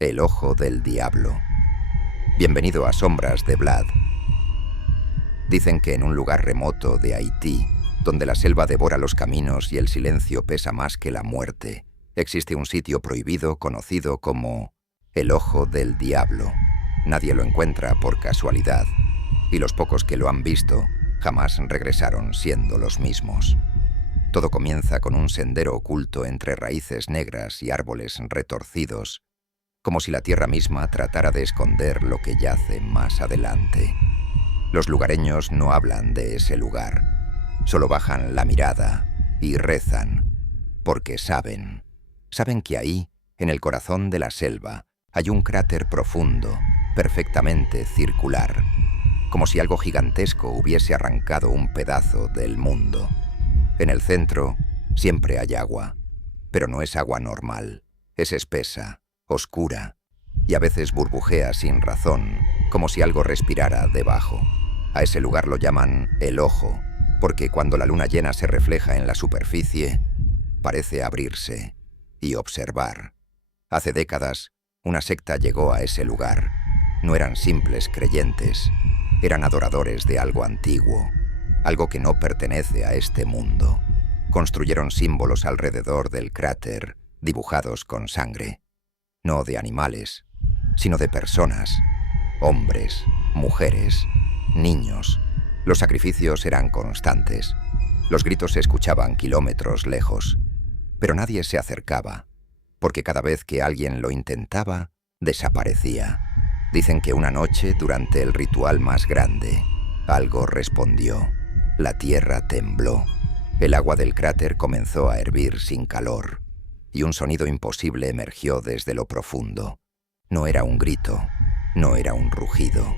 El ojo del diablo. Bienvenido a Sombras de Vlad. Dicen que en un lugar remoto de Haití, donde la selva devora los caminos y el silencio pesa más que la muerte, existe un sitio prohibido conocido como el ojo del diablo. Nadie lo encuentra por casualidad, y los pocos que lo han visto jamás regresaron siendo los mismos. Todo comienza con un sendero oculto entre raíces negras y árboles retorcidos, como si la tierra misma tratara de esconder lo que yace más adelante. Los lugareños no hablan de ese lugar, solo bajan la mirada y rezan, porque saben que ahí, en el corazón de la selva, hay un cráter profundo, perfectamente circular, como si algo gigantesco hubiese arrancado un pedazo del mundo. En el centro siempre hay agua, pero no es agua normal, es espesa, oscura, y a veces burbujea sin razón, como si algo respirara debajo. A ese lugar lo llaman el ojo, porque cuando la luna llena se refleja en la superficie, parece abrirse y observar. Hace décadas, una secta llegó a ese lugar. No eran simples creyentes, eran adoradores de algo antiguo, algo que no pertenece a este mundo. Construyeron símbolos alrededor del cráter, dibujados con sangre. No de animales, sino de personas, hombres, mujeres, niños. Los sacrificios eran constantes. Los gritos se escuchaban kilómetros lejos, pero nadie se acercaba, porque cada vez que alguien lo intentaba, desaparecía. Dicen que una noche, durante el ritual más grande, algo respondió. La tierra tembló. El agua del cráter comenzó a hervir sin calor, y un sonido imposible emergió desde lo profundo. No era un grito, no era un rugido,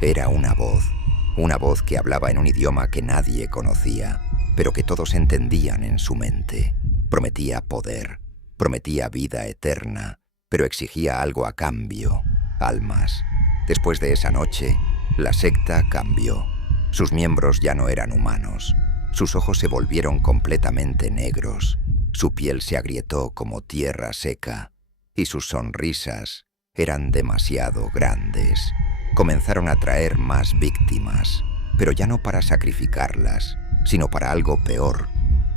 era una voz que hablaba en un idioma que nadie conocía, pero que todos entendían en su mente. Prometía poder, prometía vida eterna, pero exigía algo a cambio, almas. Después de esa noche, la secta cambió. Sus miembros ya no eran humanos. Sus ojos se volvieron completamente negros. Su piel se agrietó como tierra seca, y sus sonrisas eran demasiado grandes. Comenzaron a traer más víctimas, pero ya no para sacrificarlas, sino para algo peor.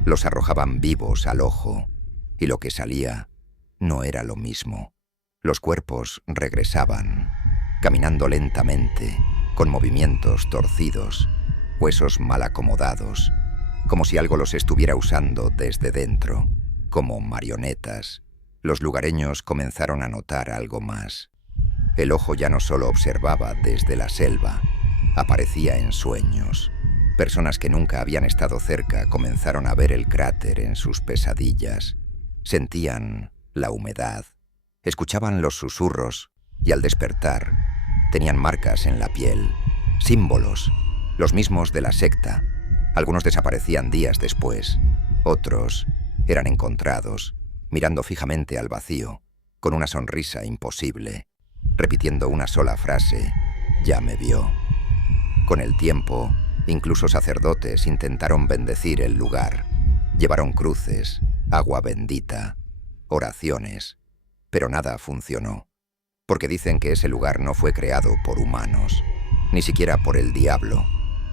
Los arrojaban vivos al ojo, y lo que salía no era lo mismo. Los cuerpos regresaban, caminando lentamente, con movimientos torcidos, huesos mal acomodados, como si algo los estuviera usando desde dentro, como marionetas. Los lugareños comenzaron a notar algo más. El ojo ya no solo observaba desde la selva, aparecía en sueños. Personas que nunca habían estado cerca comenzaron a ver el cráter en sus pesadillas. Sentían la humedad, escuchaban los susurros y al despertar tenían marcas en la piel, símbolos, los mismos de la secta. Algunos desaparecían días después, otros eran encontrados, mirando fijamente al vacío, con una sonrisa imposible, repitiendo una sola frase: «Ya me vio». Con el tiempo, incluso sacerdotes intentaron bendecir el lugar. Llevaron cruces, agua bendita, oraciones, pero nada funcionó, porque dicen que ese lugar no fue creado por humanos, ni siquiera por el diablo,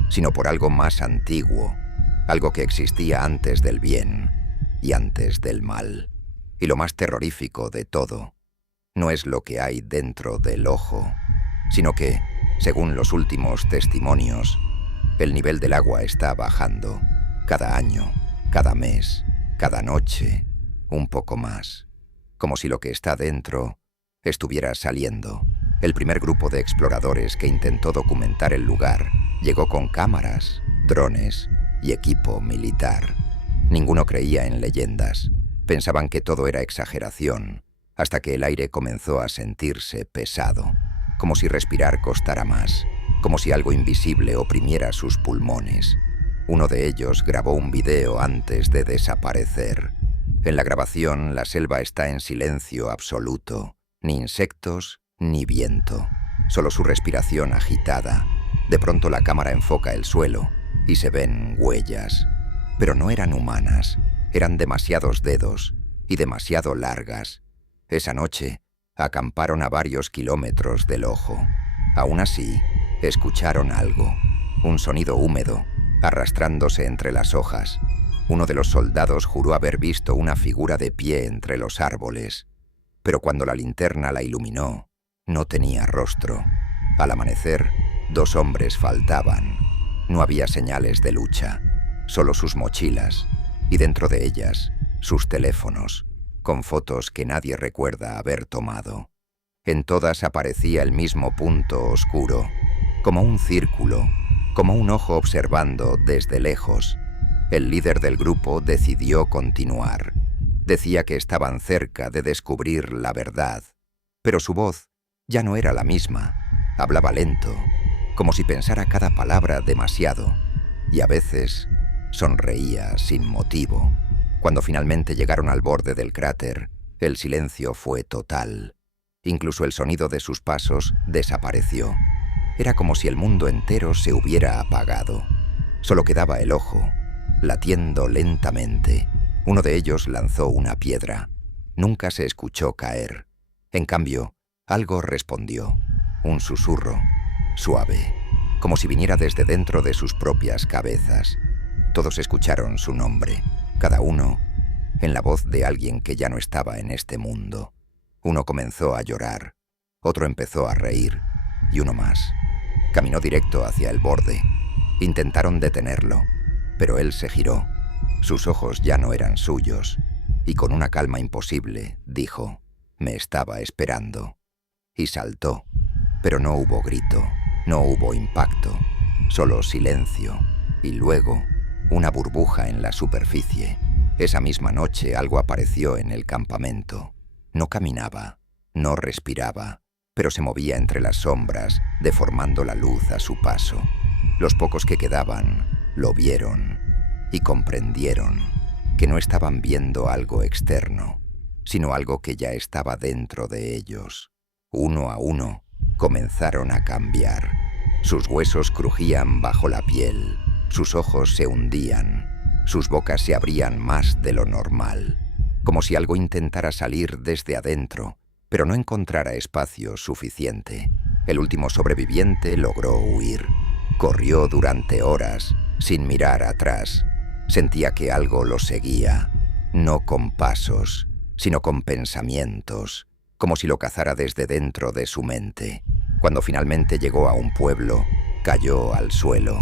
sino por algo más antiguo, algo que existía antes del bien y antes del mal. Y lo más terrorífico de todo, no es lo que hay dentro del ojo, sino que, según los últimos testimonios, el nivel del agua está bajando, cada año, cada mes, cada noche, un poco más, como si lo que está dentro estuviera saliendo. El primer grupo de exploradores que intentó documentar el lugar llegó con cámaras, drones y equipo militar. Ninguno creía en leyendas. Pensaban que todo era exageración, hasta que el aire comenzó a sentirse pesado, como si respirar costara más, como si algo invisible oprimiera sus pulmones. Uno de ellos grabó un video antes de desaparecer. En la grabación, la selva está en silencio absoluto, ni insectos ni viento, solo su respiración agitada. De pronto la cámara enfoca el suelo y se ven huellas, pero no eran humanas, eran demasiados dedos y demasiado largas. Esa noche, Acamparon a varios kilómetros del ojo. Aún así, escucharon algo, un sonido húmedo, arrastrándose entre las hojas. Uno de los soldados juró haber visto una figura de pie entre los árboles, pero cuando la linterna la iluminó, no tenía rostro. Al amanecer, 2 hombres faltaban. No había señales de lucha, solo sus mochilas, y dentro de ellas, sus teléfonos, con fotos que nadie recuerda haber tomado. En todas aparecía el mismo punto oscuro, como un círculo, como un ojo observando desde lejos. El líder del grupo decidió continuar. Decía que estaban cerca de descubrir la verdad, pero su voz ya no era la misma. Hablaba lento, como si pensara cada palabra demasiado, y a veces sonreía sin motivo. Cuando finalmente llegaron al borde del cráter, el silencio fue total. Incluso el sonido de sus pasos desapareció. Era como si el mundo entero se hubiera apagado. Solo quedaba el ojo, latiendo lentamente. Uno de ellos lanzó una piedra. Nunca se escuchó caer. En cambio, algo respondió. Un susurro, suave, como si viniera desde dentro de sus propias cabezas. Todos escucharon su nombre, cada uno en la voz de alguien que ya no estaba en este mundo. Uno comenzó a llorar, otro empezó a reír, y uno más. Caminó directo hacia el borde. Intentaron detenerlo, pero él se giró. Sus ojos ya no eran suyos, y con una calma imposible dijo: «Me estaba esperando». Y saltó, pero no hubo grito, no hubo impacto, solo silencio, y luego una burbuja en la superficie. Esa misma noche algo apareció en el campamento. No caminaba, no respiraba, pero se movía entre las sombras, deformando la luz a su paso. Los pocos que quedaban lo vieron y comprendieron que no estaban viendo algo externo, sino algo que ya estaba dentro de ellos. Uno a uno comenzaron a cambiar. Sus huesos crujían bajo la piel, sus ojos se hundían, sus bocas se abrían más de lo normal, como si algo intentara salir desde adentro, pero no encontrara espacio suficiente. El último sobreviviente logró huir. Corrió durante horas, sin mirar atrás. Sentía que algo lo seguía, no con pasos, sino con pensamientos, como si lo cazara desde dentro de su mente. Cuando finalmente llegó a un pueblo, cayó al suelo,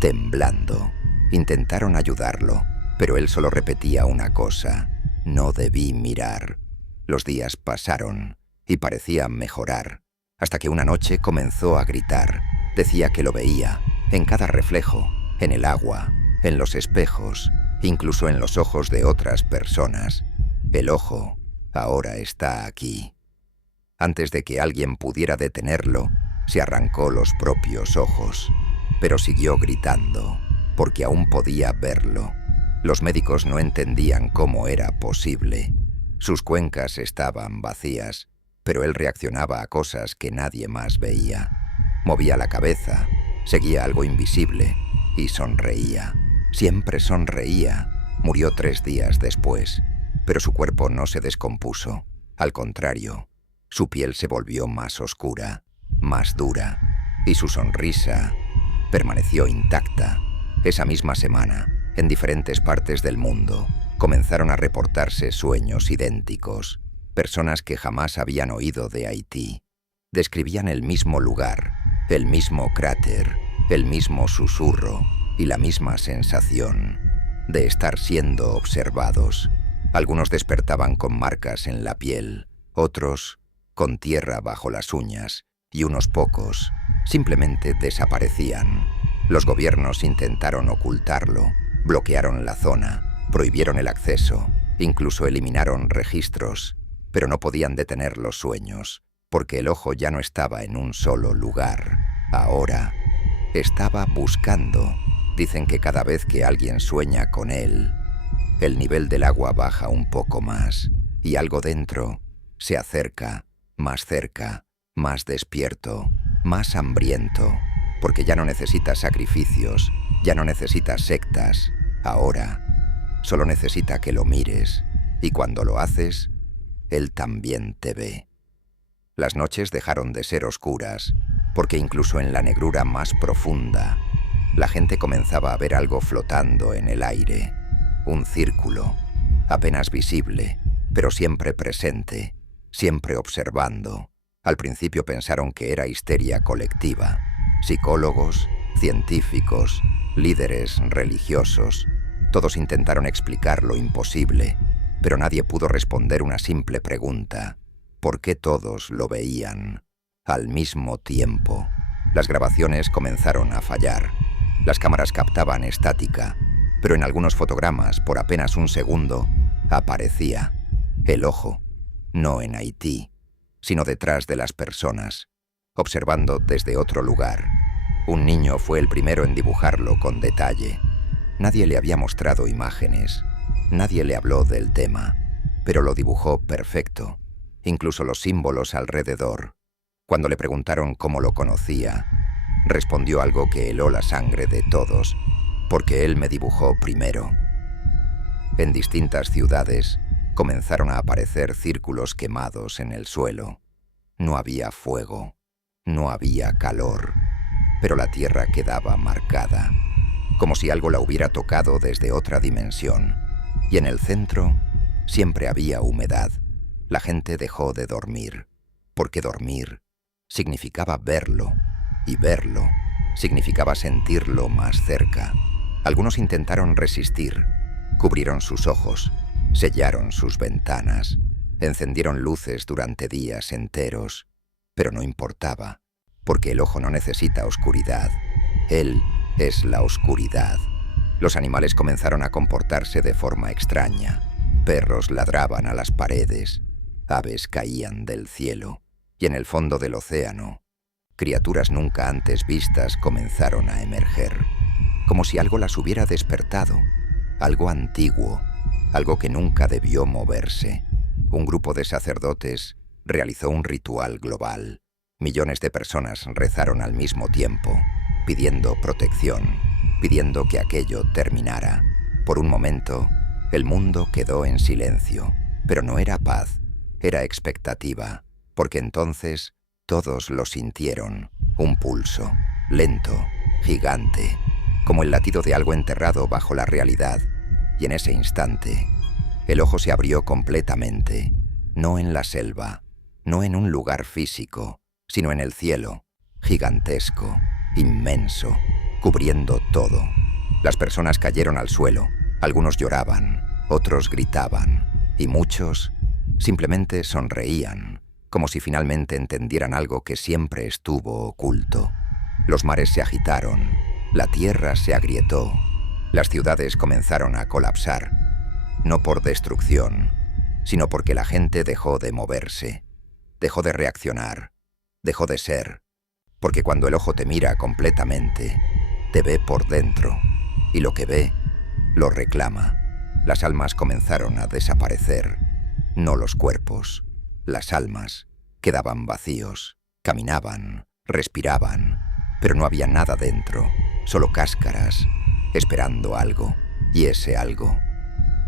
temblando. Intentaron ayudarlo, pero él solo repetía una cosa: no debí mirar. Los días pasaron y parecían mejorar, hasta que una noche comenzó a gritar. Decía que lo veía, en cada reflejo, en el agua, en los espejos, incluso en los ojos de otras personas. El ojo ahora está aquí. Antes de que alguien pudiera detenerlo, se arrancó los propios ojos, pero siguió gritando, porque aún podía verlo. Los médicos no entendían cómo era posible. Sus cuencas estaban vacías, pero él reaccionaba a cosas que nadie más veía. Movía la cabeza, seguía algo invisible y sonreía. Siempre sonreía. Murió 3 días después, pero su cuerpo no se descompuso. Al contrario, su piel se volvió más oscura, más dura, y su sonrisa permaneció intacta. Esa misma semana, en diferentes partes del mundo, comenzaron a reportarse sueños idénticos. Personas que jamás habían oído de Haití describían el mismo lugar, el mismo cráter, el mismo susurro y la misma sensación de estar siendo observados. Algunos despertaban con marcas en la piel, otros con tierra bajo las uñas, y unos pocos simplemente desaparecían. Los gobiernos intentaron ocultarlo, bloquearon la zona, prohibieron el acceso, incluso eliminaron registros, pero no podían detener los sueños, porque el ojo ya no estaba en un solo lugar. Ahora estaba buscando. Dicen que cada vez que alguien sueña con él, el nivel del agua baja un poco más, y algo dentro se acerca, más despierto, más hambriento, porque ya no necesita sacrificios, ya no necesita sectas. Ahora solo necesita que lo mires, y cuando lo haces, él también te ve. Las noches dejaron de ser oscuras, porque incluso en la negrura más profunda, la gente comenzaba a ver algo flotando en el aire. Un círculo, apenas visible, pero siempre presente, siempre observando. Al principio pensaron que era histeria colectiva. Psicólogos, científicos, líderes religiosos, todos intentaron explicar lo imposible, pero nadie pudo responder una simple pregunta: ¿por qué todos lo veían al mismo tiempo? Las grabaciones comenzaron a fallar. Las cámaras captaban estática, pero en algunos fotogramas, por apenas un segundo, aparecía el ojo, no en Haití, sino detrás de las personas, observando desde otro lugar. Un niño fue el primero en dibujarlo con detalle. Nadie le había mostrado imágenes, nadie le habló del tema, pero lo dibujó perfecto, incluso los símbolos alrededor. Cuando le preguntaron cómo lo conocía, respondió algo que heló la sangre de todos, porque él me dibujó primero. En distintas ciudades comenzaron a aparecer círculos quemados en el suelo. No había fuego, no había calor, pero la tierra quedaba marcada, como si algo la hubiera tocado desde otra dimensión. Y en el centro siempre había humedad. La gente dejó de dormir, porque dormir significaba verlo, y verlo significaba sentirlo más cerca. Algunos intentaron resistir, cubrieron sus ojos, sellaron sus ventanas, encendieron luces durante días enteros, pero no importaba, porque el ojo no necesita oscuridad. Él es la oscuridad. Los animales comenzaron a comportarse de forma extraña. Perros ladraban a las paredes, aves caían del cielo, y en el fondo del océano, criaturas nunca antes vistas comenzaron a emerger, como si algo las hubiera despertado, algo antiguo, algo que nunca debió moverse. Un grupo de sacerdotes realizó un ritual global. Millones de personas rezaron al mismo tiempo, pidiendo protección, pidiendo que aquello terminara. Por un momento, el mundo quedó en silencio, pero no era paz, era expectativa, porque entonces todos lo sintieron, un pulso, lento, gigante, como el latido de algo enterrado bajo la realidad, y en ese instante, el ojo se abrió completamente, no en la selva, no en un lugar físico, sino en el cielo, gigantesco, inmenso, cubriendo todo. Las personas cayeron al suelo, algunos lloraban, otros gritaban, y muchos simplemente sonreían, como si finalmente entendieran algo que siempre estuvo oculto. Los mares se agitaron, la tierra se agrietó, las ciudades comenzaron a colapsar, no por destrucción, sino porque la gente dejó de moverse, dejó de reaccionar, dejó de ser, porque cuando el ojo te mira completamente, te ve por dentro, y lo que ve, lo reclama. Las almas comenzaron a desaparecer, no los cuerpos. Las almas quedaban vacíos, caminaban, respiraban, pero no había nada dentro, solo cáscaras, esperando algo, y ese algo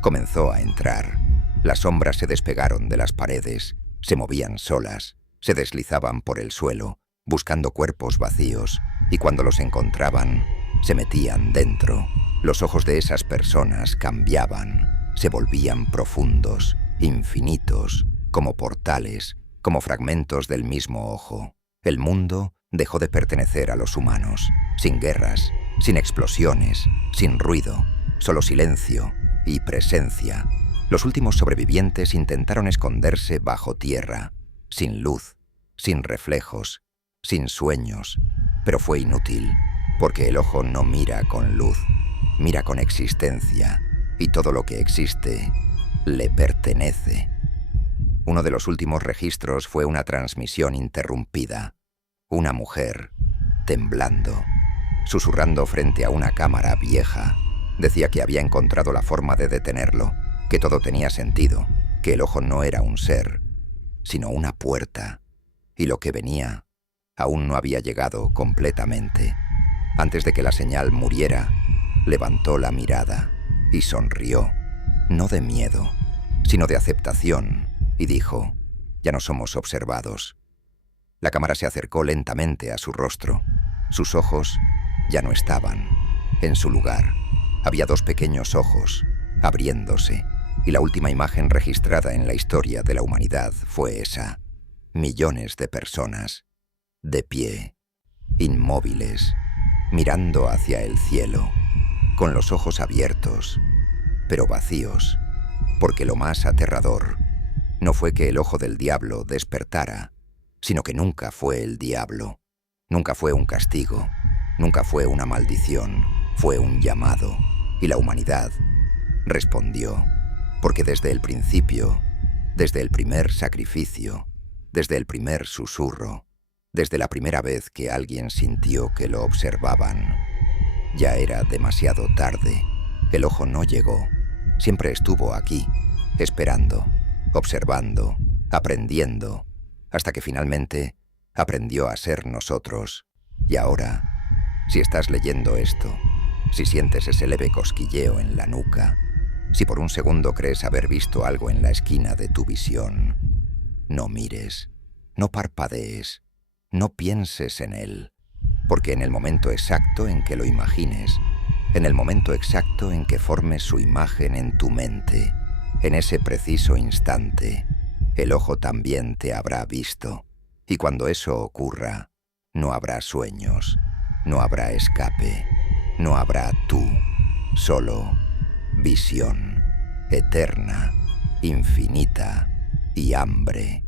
comenzó a entrar. Las sombras se despegaron de las paredes, se movían solas, se deslizaban por el suelo, buscando cuerpos vacíos, y cuando los encontraban, se metían dentro. Los ojos de esas personas cambiaban, se volvían profundos, infinitos, como portales, como fragmentos del mismo ojo. El mundo dejó de pertenecer a los humanos, sin guerras, sin explosiones, sin ruido, solo silencio y presencia. Los últimos sobrevivientes intentaron esconderse bajo tierra, sin luz, sin reflejos, sin sueños, pero fue inútil, porque el ojo no mira con luz, mira con existencia, y todo lo que existe le pertenece. Uno de los últimos registros fue una transmisión interrumpida. Una mujer, temblando, susurrando frente a una cámara vieja, decía que había encontrado la forma de detenerlo, que todo tenía sentido, que el ojo no era un ser, sino una puerta, y lo que venía aún no había llegado completamente. Antes de que la señal muriera, levantó la mirada y sonrió, no de miedo, sino de aceptación, y dijo: ya no somos observados, La cámara se acercó lentamente a su rostro. Sus ojos ya no estaban. En su lugar, había dos pequeños ojos, abriéndose, y la última imagen registrada en la historia de la humanidad fue esa. Millones de personas, de pie, inmóviles, mirando hacia el cielo, con los ojos abiertos, pero vacíos, porque lo más aterrador no fue que el ojo del diablo despertara, sino que nunca fue el diablo, nunca fue un castigo, nunca fue una maldición, fue un llamado, y la humanidad respondió, porque desde el principio, desde el primer sacrificio, desde el primer susurro, desde la primera vez que alguien sintió que lo observaban, ya era demasiado tarde. El ojo no llegó, siempre estuvo aquí, esperando, observando, aprendiendo, hasta que finalmente aprendió a ser nosotros. Y ahora, si estás leyendo esto, si sientes ese leve cosquilleo en la nuca, si por un segundo crees haber visto algo en la esquina de tu visión, no mires, no parpadees, no pienses en él, porque en el momento exacto en que lo imagines, en el momento exacto en que formes su imagen en tu mente, en ese preciso instante, el ojo también te habrá visto, y cuando eso ocurra, no habrá sueños, no habrá escape, no habrá tú, solo visión, eterna, infinita y hambre.